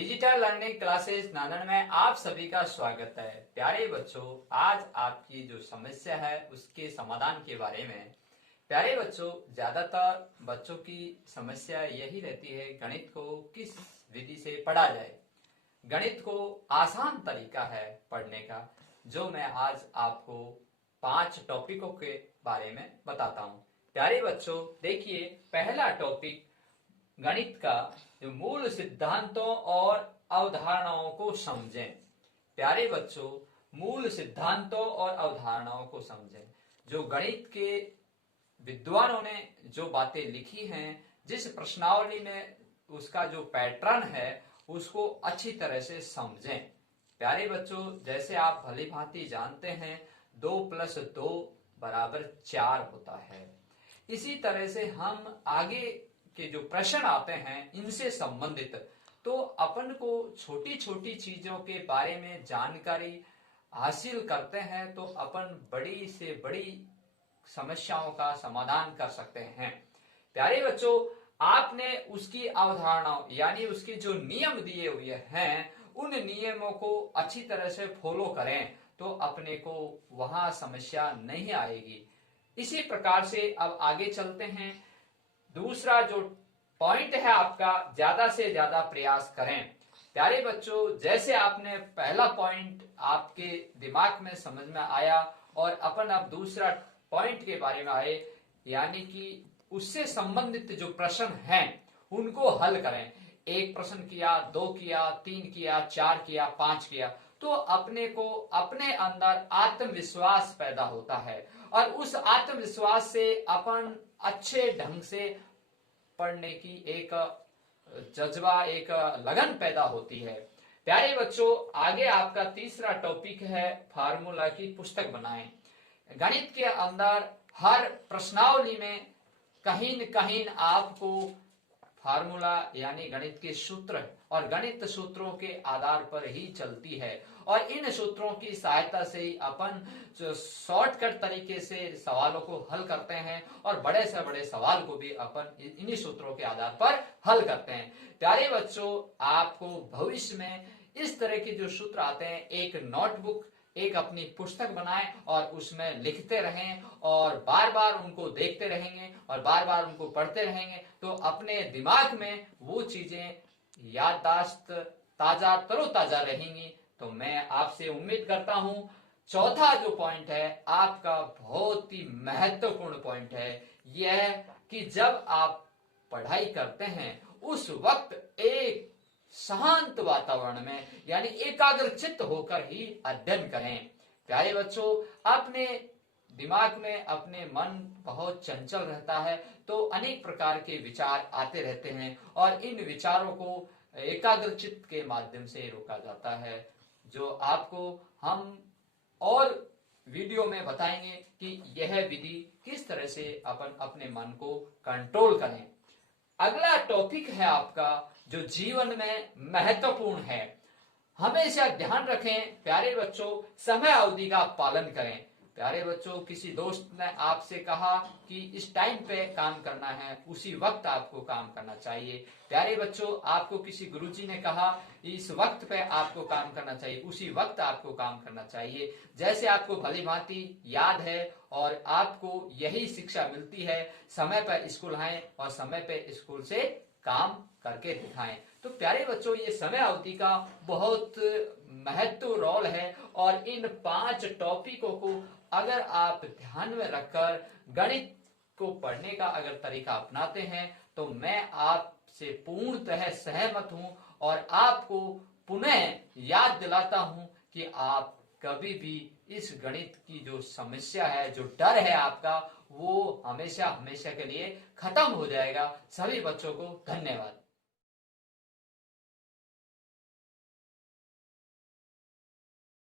Digital learning classes नानन में आप सभी का स्वागत है। प्यारे बच्चों, आज आपकी जो समस्या है उसके समाधान के बारे में। प्यारे बच्चों, ज्यादातर बच्चों की समस्या यही रहती है गणित को किस विधि से पढ़ा जाए। गणित को आसान तरीका है पढ़ने का, जो मैं आज आपको 5 टॉपिकों के बारे में बताता हूँ। प्यारे बच्चों देखिए, पहला टॉपिक गणित का जो मूल सिद्धांतों और अवधारणाओं को समझें। प्यारे बच्चों, मूल सिद्धांतों और अवधारणाओं को समझें। जो गणित के विद्वानों ने जो बातें लिखी हैं, जिस प्रश्नावली में उसका जो पैटर्न है उसको अच्छी तरह से समझें। प्यारे बच्चों, जैसे आप भली भांति जानते हैं 2 + 2 = 4 होता है। इसी तरह से हम आगे के जो प्रश्न आते हैं इनसे संबंधित, तो अपन को छोटी छोटी चीजों के बारे में जानकारी हासिल करते हैं तो अपन बड़ी से बड़ी समस्याओं का समाधान कर सकते हैं। प्यारे बच्चों, आपने उसकी अवधारणाओं यानी उसके जो नियम दिए हुए हैं उन नियमों को अच्छी तरह से फॉलो करें तो अपने को वहां समस्या नहीं आएगी। इसी प्रकार से अब आगे चलते हैं। दूसरा जो पॉइंट है आपका, ज्यादा से ज्यादा प्रयास करें। प्यारे बच्चों, जैसे आपने पहला पॉइंट आपके दिमाग में समझ में आया और अपन अब दूसरा पॉइंट के बारे में आए, यानी कि उससे संबंधित जो प्रश्न हैं उनको हल करें। 1 प्रश्न किया, 2 किया, 3 किया, 4 किया, 5 किया, तो अपने को अपने अंदर आत्मविश्वास पैदा होता है और उस आत्मविश्वास से अपन अच्छे ढंग से पढ़ने की एक जज्बा, एक लगन पैदा होती है। प्यारे बच्चों, आगे आपका तीसरा टॉपिक है फार्मूला की पुस्तक बनाएं। गणित के अंदर हर प्रश्नावली में कहीं न कहीं आपको फार्मूला यानी गणित के सूत्र और गणित सूत्रों के आधार पर ही चलती है और इन सूत्रों की सहायता से ही अपन शॉर्टकट तरीके से सवालों को हल करते हैं और बड़े से बड़े सवाल को भी अपन इन्हीं सूत्रों के आधार पर हल करते हैं। प्यारे बच्चों, आपको भविष्य में इस तरह के जो सूत्र आते हैं, एक नोटबुक, एक अपनी पुस्तक बनाएं और उसमें लिखते रहें और बार बार उनको देखते रहेंगे और बार बार उनको पढ़ते रहेंगे तो अपने दिमाग में वो चीजें याददाश्त ताजा तरोताजा रहेंगी। तो मैं आपसे उम्मीद करता हूं चौथा जो पॉइंट है आपका बहुत ही महत्वपूर्ण पॉइंट है, यह कि जब आप पढ़ाई करते हैं उस वक्त एक शांत वातावरण में यानी एकाग्रचित्त होकर ही अध्ययन करें। प्यारे बच्चों, अपने दिमाग में अपने मन बहुत चंचल रहता है तो अनेक प्रकार के विचार आते रहते हैं और इन विचारों को एकाग्रचित्त के माध्यम से रोका जाता है, जो आपको हम और वीडियो में बताएंगे कि यह विधि किस तरह से अपन अपने मन को कंट्रोल करें। अगला टॉपिक है आपका जो जीवन में महत्वपूर्ण है। हमेशा ध्यान रखें प्यारे बच्चों, समय अवधि का पालन करें। प्यारे बच्चों, किसी दोस्त ने आपसे कहा कि इस टाइम पे काम करना है, उसी वक्त आपको काम करना चाहिए। प्यारे बच्चों, आपको किसी गुरुजी ने कहा इस वक्त पे आपको काम करना चाहिए, उसी वक्त आपको काम करना चाहिए। जैसे आपको भली भांति याद है और आपको यही शिक्षा मिलती है, समय पर स्कूल आए और समय पे स्कूल से काम करके दिखाएं। तो प्यारे बच्चों, ये समय अवधि का बहुत महत्व रोल है और इन 5 टॉपिकों को अगर आप ध्यान में रखकर गणित को पढ़ने का अगर तरीका अपनाते हैं तो मैं आपसे पूर्णतः सहमत हूं और आपको पुनः याद दिलाता हूं कि आप कभी भी इस गणित की जो समस्या है, जो डर है आपका, वो हमेशा हमेशा के लिए खत्म हो जाएगा। सभी बच्चों को धन्यवाद।